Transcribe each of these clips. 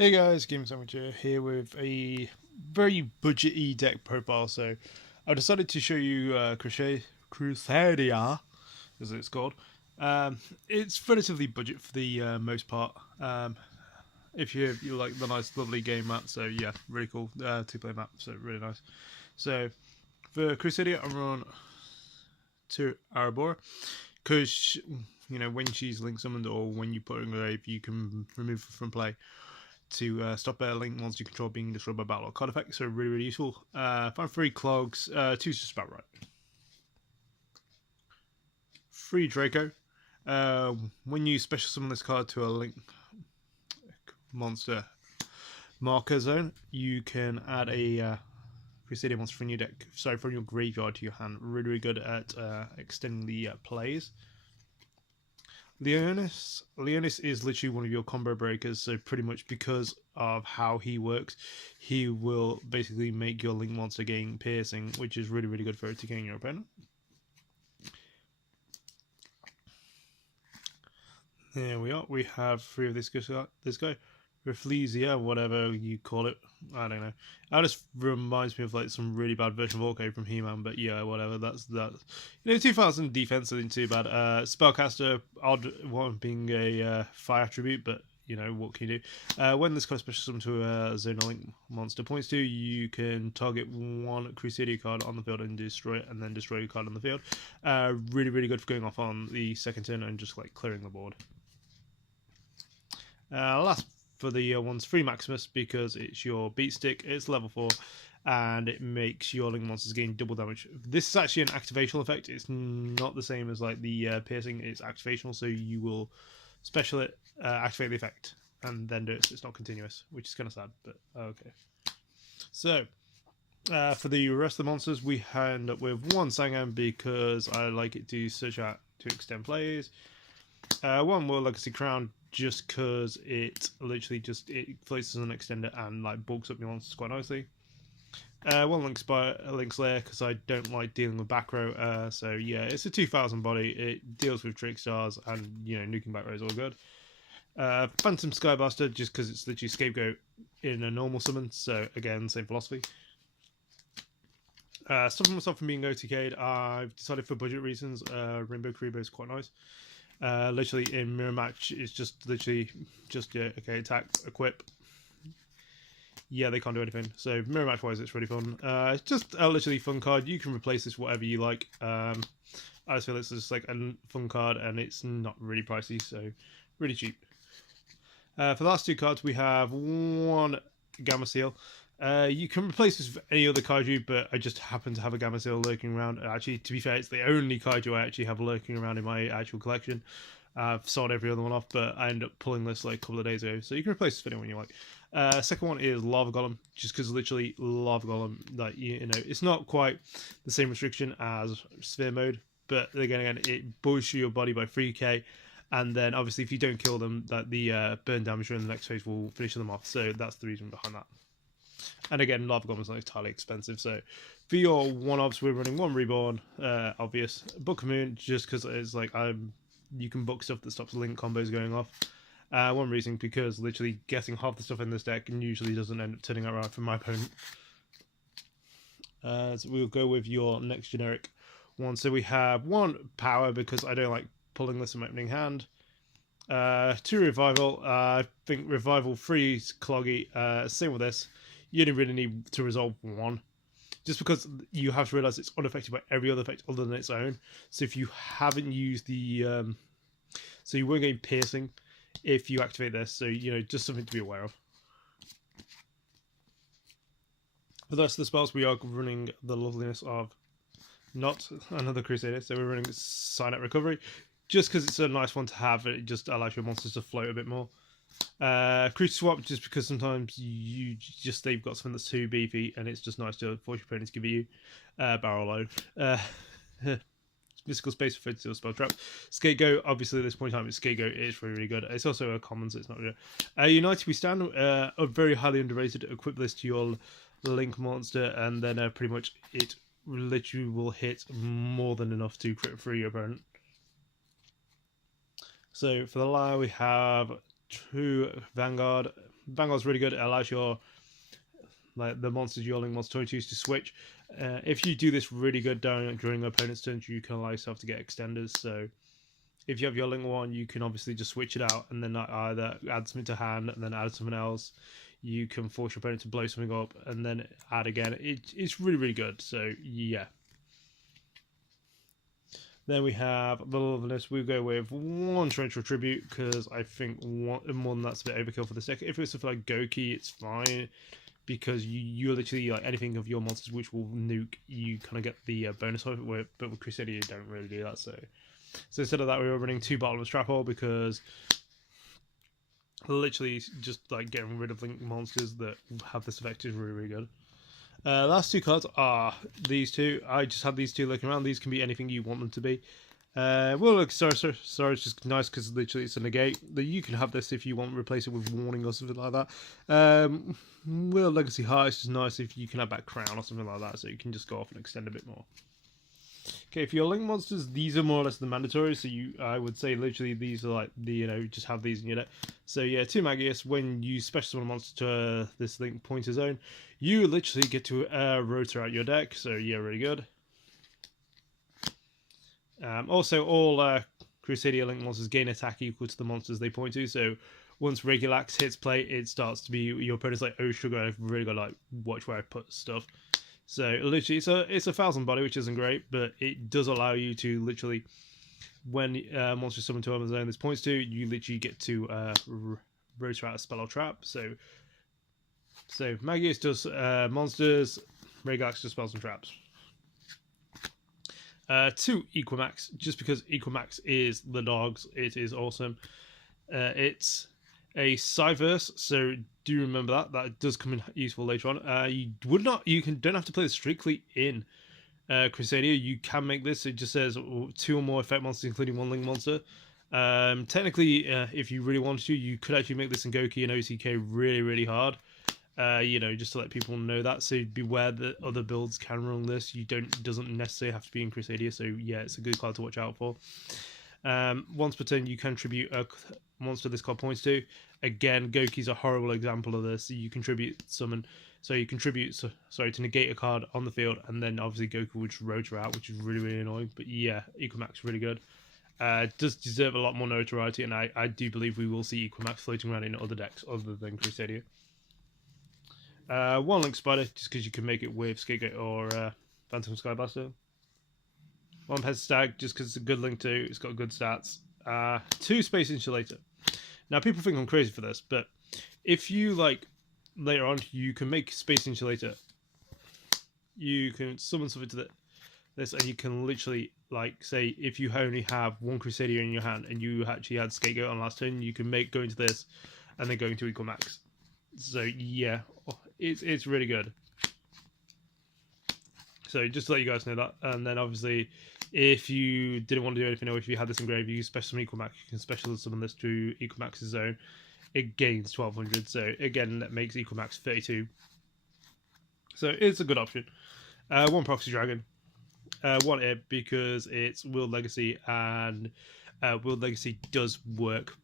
Hey guys, Game Sandwich here with a very budget-y deck profile. So I decided to show you Crusadia, as it's called. Um, it's relatively budget for the most part. If you like the nice, lovely game map, so yeah, really cool two-player map, so really nice. So for Crusadia, I'm on to Arabora because when she's link summoned or when you put her in grave, you can remove her from play to stop a link monster you control being destroyed by battle or card effect, so really useful. Find 3 clogs, 2's just about right. 3 Draco. When you special summon this card to a link monster marker zone, you can add a Crusadia monster from your deck, sorry, from your graveyard to your hand. Really good at extending the plays. Leonis is literally one of your combo breakers, so pretty much because of how he works, he will basically make your link monster gain piercing, which is really good for attacking your opponent. There we are. We have 3 of this guy. Rafflesia, whatever you call it. I don't know. That just reminds me of like some really bad version of Orko from He-Man, but yeah, whatever. That's that. 2000 defense isn't too bad. Spellcaster, odd one being a fire attribute, but what can you do? When this card special summon to a Zonal Link monster points to, you can target 1 Crusadia card on the field and destroy it, and then destroy a card on the field. Really good for going off on the second turn and just like clearing the board. Last for the one's free Maximus because it's your beat stick, it's level 4, and it makes your link monsters gain double damage. This is actually an activational effect. It's not the same as like the piercing. It's activational, so you will special it, activate the effect, and then do it. So it's not continuous, which is kind of sad, but okay. So for the rest of the monsters, we end up with 1 Sangam because I like it to search out to extend plays. 1 World Legacy Crown just because it literally it floats as an extender and like bulks up your monsters quite nicely. 1 Link Slayer because I don't like dealing with back row. So yeah, it's a 2000 body. It deals with trick stars and nuking back row is all good. Phantom Skybuster just because it's literally scapegoat in a normal summon. So again, same philosophy. Stopping myself from being OTK'd, I've decided for budget reasons, Rainbow Karibo is quite nice. Literally in mirror match, it's just literally okay, attack, equip. Yeah, they can't do anything. So mirror match wise, it's really fun. It's just a literally fun card. You can replace this whatever you like. I just feel it's just like a fun card, and it's not really pricey, so really cheap. For the last 2 cards, we have 1 Gamma Seal. You can replace this with any other kaiju, but I just happen to have a Gamma Seal lurking around. Actually, to be fair, it's the only kaiju I actually have lurking around in my actual collection. I've sold every other one off, but I ended up pulling this like a couple of days ago. So you can replace this with anyone you like. Second one is Lava Golem, just because literally Lava Golem, like it's not quite the same restriction as Sphere Mode, but again, it boosts your body by 3k. And then obviously if you don't kill them, that the burn damage in the next phase will finish them off. So that's the reason behind that. And again, Lava Golem's not entirely expensive. So for your one-offs, we're running 1 Reborn, obvious. Book of Moon, just because it's like you can book stuff that stops link combos going off. 1 reason because literally getting half the stuff in this deck usually doesn't end up turning out right for my opponent. So we'll go with your next generic one. So we have 1 Power because I don't like pulling this in my opening hand. 2 Revival. I think Revival 3 Cloggy. Same with this. You only really need to resolve 1. Just because you have to realize it's unaffected by every other effect other than its own. So if you haven't used the... so you won't get piercing if you activate this. So, just something to be aware of. For the rest of the spells, we are running the loveliness of not another Crusader. So we're running Signet Recovery. Just because it's a nice one to have, it just allows your monsters to float a bit more. Creature Swap, just because sometimes they've got something that's too beefy, and it's just nice to force your opponents to give you barrel load. Mystical Space for Fed Spell Trap. Scapegoat, obviously at this point in time, Scapegoat is really good. It's also a common, so it's not good. United We Stand, a very highly underrated. Equip this to your Link monster, and then pretty much it literally will hit more than enough to crit free your opponent. So for the Lao, we have 2 Vanguard, Vanguard's really good. It allows your the monsters your Link Monster 22s to switch. If you do this really good during opponent's turns, you can allow yourself to get extenders. So if you have your Link 1, you can obviously just switch it out and then either add something to hand and then add something else. You can force your opponent to blow something up and then add again. It's really, really good. So yeah. Then we have the Loveliness. We go with 1 Torrential Tribute because I think more than that's a bit overkill for the second. If it was something like Goki, it's fine because you're literally like anything of your monsters which will nuke, you kind of get the bonus of it. But with Crusadia, you don't really do that. So instead of that, we were running 2 Bottomless Trap Hole because literally just like getting rid of Link monsters that have this effect is really, really good. Last 2 cards are these 2. I just had these 2 looking around. These can be anything you want them to be. Well, look, sorry, it's just nice because literally it's a negate. You can have this if you want to replace it with Warning or something like that. Will Legacy Heart is just nice if you can have that Crown or something like that, so you can just go off and extend a bit more. Okay, for your Link monsters, these are more or less the mandatory, so I would say literally these are like the, just have these in your deck. So yeah, 2 Magius, when you special summon a monster to this Link Pointer Zone, you literally get to rotor out your deck, so yeah, really good. Also, all Crusadia Link monsters gain attack equal to the monsters they point to, so once Regulax hits play, it starts to be your opponent's like, oh sugar, I've really got to like watch where I put stuff. So literally, it's a 1000 body, which isn't great, but it does allow you to literally, when monsters summon to a zone this points to, you literally get to rotor out a spell or trap. So Magius does monsters, Regulax does spells and traps. 2 Equimax, just because Equimax is the dogs, it is awesome. It's a Cyverse, so do remember that does come in useful later on. You don't have to play this strictly in Crusadia. You can make this. It just says 2 or more effect monsters, including 1 Link monster. Technically, if you really wanted to, you could actually make this in Goki and OTK really, really hard. Just to let people know that. So beware that other builds can run this. Doesn't necessarily have to be in Crusadia. So yeah, it's a good card to watch out for. Once per turn, you can tribute a monster this card points to. Again, Goki's a horrible example of this. You contribute summon, so you contribute to negate a card on the field, and then obviously Goku would just rotor out, which is really, really annoying. But yeah, Equimax really good. Does deserve a lot more notoriety, and I do believe we will see Equimax floating around in other decks other than Crusadia. 1 Link Spider, just because you can make it with Scapegoat or Phantom Skybuster. 1 Petastag, just because it's a good Link too. It's got good stats. 2 Space Insulator. Now, people think I'm crazy for this, but if you, like, later on, you can make Space Insulator. You can summon something to this, and you can literally, like, say, if you only have 1 Crusadia in your hand, and you actually had Scapegoat on last turn, you can make go into this, and then go into Equimax. So, yeah, it's really good. So, just to let you guys know that. And then, obviously, if you didn't want to do anything, or if you had this engraved, you use special summon Equimax. You can special summon this to Equimax's zone. It gains 1200. So, again, that makes Equimax 32. So, it's a good option. 1 Proxy Dragon. 1 Ib, because it's World Legacy, and World Legacy does work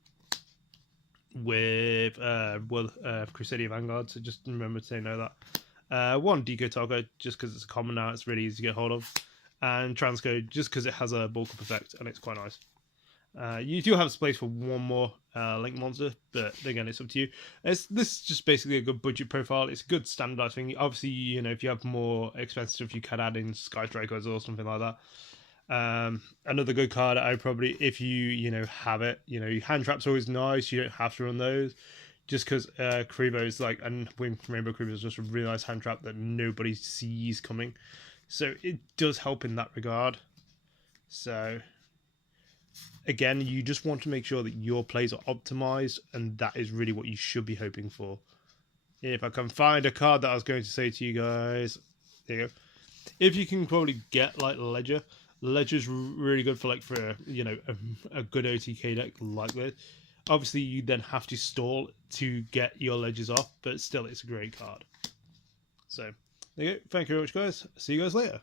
with Crusadia Vanguard, so just remember to say no that. 1 Deco Targo, just because it's a common now, it's really easy to get hold of. And Transcode, just because it has a bulk up effect, and it's quite nice. You do have space for 1 more Link monster, but again, it's up to you. This is just basically a good budget profile. It's a good standardized thing. Obviously, if you have more expensive stuff, you can add in Sky Strikers or something like that. Another good card, I probably, if you have it, hand traps are always nice. You don't have to run those, just because Karibo's like, and Rainbow Karibo is just a really nice hand trap that nobody sees coming, so it does help in that regard. So again, you just want to make sure that your plays are optimized, and that is really what you should be hoping for. If I can find a card that I was going to say to you guys, there you go. If you can probably get like Ledger. Ledger's really good for a good OTK deck like this. Obviously, you then have to stall to get your Ledgers off, but still, it's a great card. So, there you go. Thank you very much, guys. See you guys later.